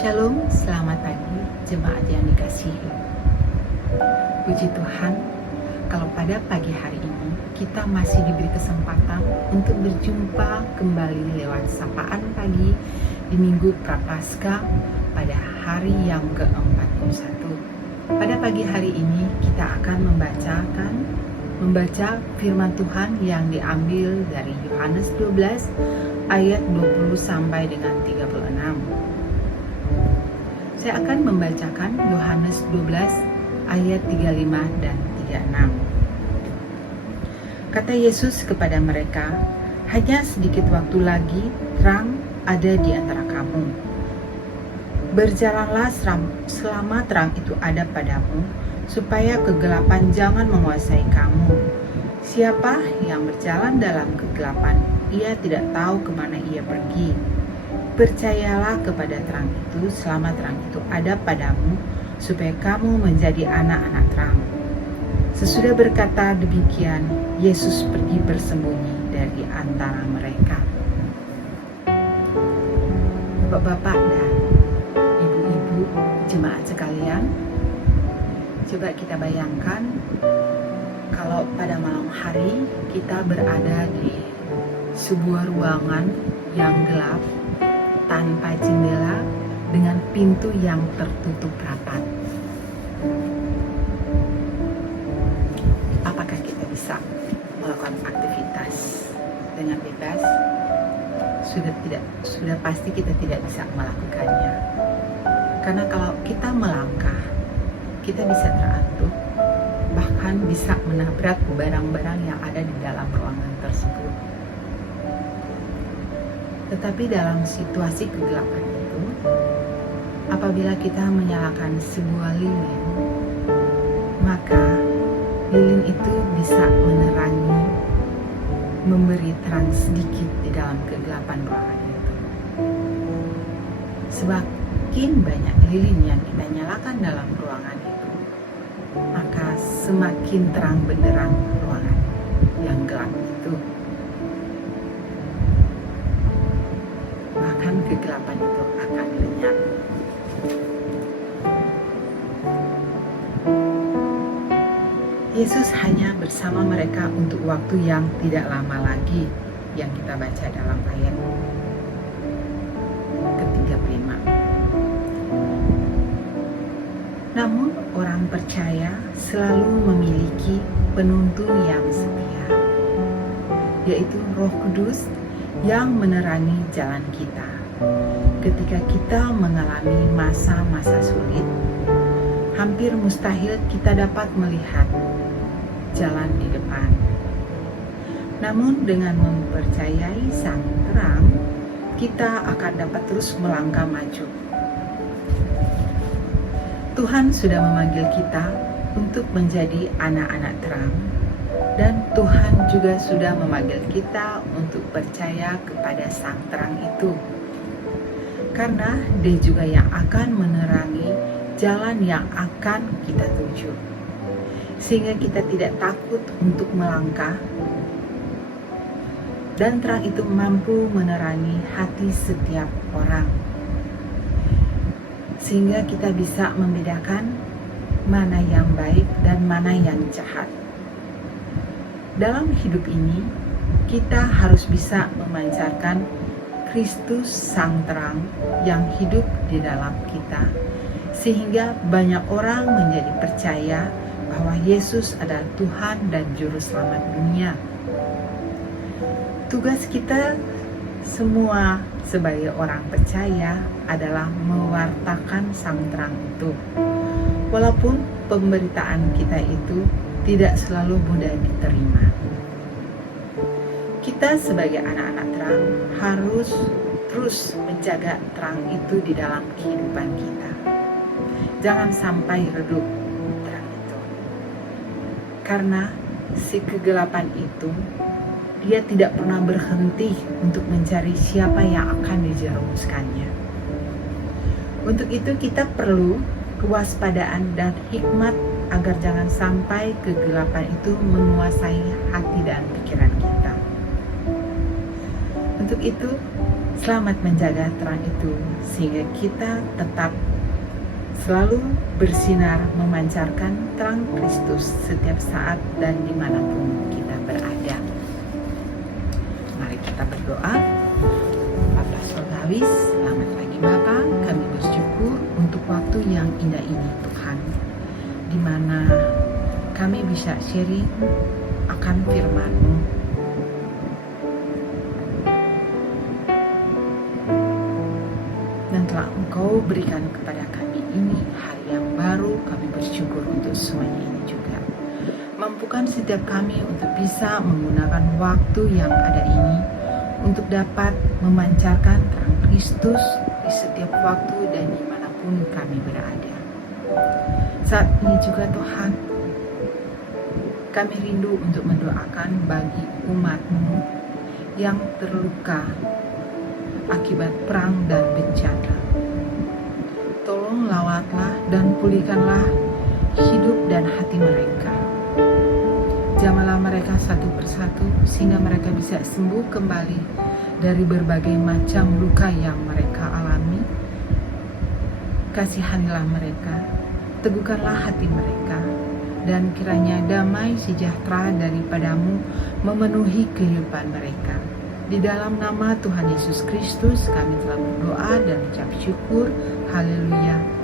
Shalom, selamat pagi jemaat yang dikasihi. Puji Tuhan, kalau pada pagi hari ini kita masih diberi kesempatan untuk berjumpa kembali lewat sapaan pagi di Minggu Prapaskah pada hari yang ke-41. Pada pagi hari ini kita akan membaca firman Tuhan yang diambil dari Yohanes 12 ayat 20 sampai dengan 36. Saya akan membacakan Yohanes 12 ayat 35 dan 36. Kata Yesus kepada mereka, "Hanya sedikit waktu lagi terang ada di antara kamu. Berjalanlah selama terang itu ada padamu, supaya kegelapan jangan menguasai kamu. Siapa yang berjalan dalam kegelapan, ia tidak tahu kemana ia pergi. Percayalah kepada terang itu selama terang itu ada padamu, supaya kamu menjadi anak-anak terang." Sesudah berkata demikian, Yesus pergi bersembunyi dari antara mereka. Bapak-bapak dan ibu-ibu jemaat sekalian, coba kita bayangkan kalau pada malam hari kita berada di sebuah ruangan yang gelap, tanpa jendela, dengan pintu yang tertutup rapat. Apakah kita bisa melakukan aktivitas dengan bebas? Sudah pasti kita tidak bisa melakukannya. Karena kalau kita melangkah, kita bisa terantuk, bahkan bisa menabrak barang-barang yang ada di dalam ruangan tersebut. Tetapi dalam situasi kegelapan itu, apabila kita menyalakan sebuah lilin, maka lilin itu bisa menerangi, memberi terang sedikit di dalam kegelapan ruangan itu. Semakin banyak lilin yang kita nyalakan dalam ruangan itu, maka semakin terang benderang ruangan yang gelap itu. Kegelapan itu akan lenyap. Yesus hanya bersama mereka untuk waktu yang tidak lama lagi, yang kita baca dalam ayat ke-35. Namun orang percaya selalu memiliki penuntun yang setia, yaitu Roh Kudus yang menerangi jalan kita. Ketika kita mengalami masa-masa sulit, hampir mustahil kita dapat melihat jalan di depan. Namun dengan mempercayai Sang Terang, kita akan dapat terus melangkah maju. Tuhan sudah memanggil kita untuk menjadi anak-anak terang, dan Tuhan juga sudah memanggil kita untuk percaya kepada Sang Terang itu. Karena Dia juga yang akan menerangi jalan yang akan kita tuju, sehingga kita tidak takut untuk melangkah, dan terang itu mampu menerangi hati setiap orang, sehingga kita bisa membedakan mana yang baik dan mana yang jahat. Dalam hidup ini, kita harus bisa memancarkan Kristus Sang Terang yang hidup di dalam kita, sehingga banyak orang menjadi percaya bahwa Yesus adalah Tuhan dan Juru Selamat dunia. Tugas kita semua sebagai orang percaya adalah mewartakan Sang Terang itu. Walaupun pemberitaan kita itu tidak selalu mudah diterima. Kita sebagai anak-anak terang harus terus menjaga terang itu di dalam kehidupan kita. Jangan sampai redup terang itu. Karena si kegelapan itu, dia tidak pernah berhenti untuk mencari siapa yang akan dijerumuskannya. Untuk itu kita perlu kewaspadaan dan hikmat agar jangan sampai kegelapan itu menguasai hati dan pikiran kita. Untuk itu, Selamat menjaga terang itu sehingga kita tetap selalu bersinar memancarkan terang Kristus setiap saat dan dimanapun kita berada. Mari kita berdoa. Bapa Surgawi, selamat pagi Bapa, kami bersyukur untuk waktu yang indah ini Tuhan, di mana kami bisa sharing akan firman-Mu. Dan telah Engkau berikan kepada kami ini hari yang baru, kami bersyukur untuk semuanya ini juga. Mampukan setiap kami untuk bisa menggunakan waktu yang ada ini untuk dapat memancarkan terang Kristus di setiap waktu dan dimanapun kami berada. Saat ini juga Tuhan, kami rindu untuk mendoakan bagi umat-Mu yang terluka akibat perang dan bencana. Tolong lawatlah dan pulihkanlah hidup dan hati mereka. Jamalah mereka satu persatu sehingga mereka bisa sembuh kembali dari berbagai macam luka yang mereka alami. Kasihanilah mereka, teguhkanlah hati mereka, dan kiranya damai sejahtera daripadamu memenuhi kehidupan mereka. Di dalam nama Tuhan Yesus Kristus kami telah berdoa dan ucap syukur. Haleluya.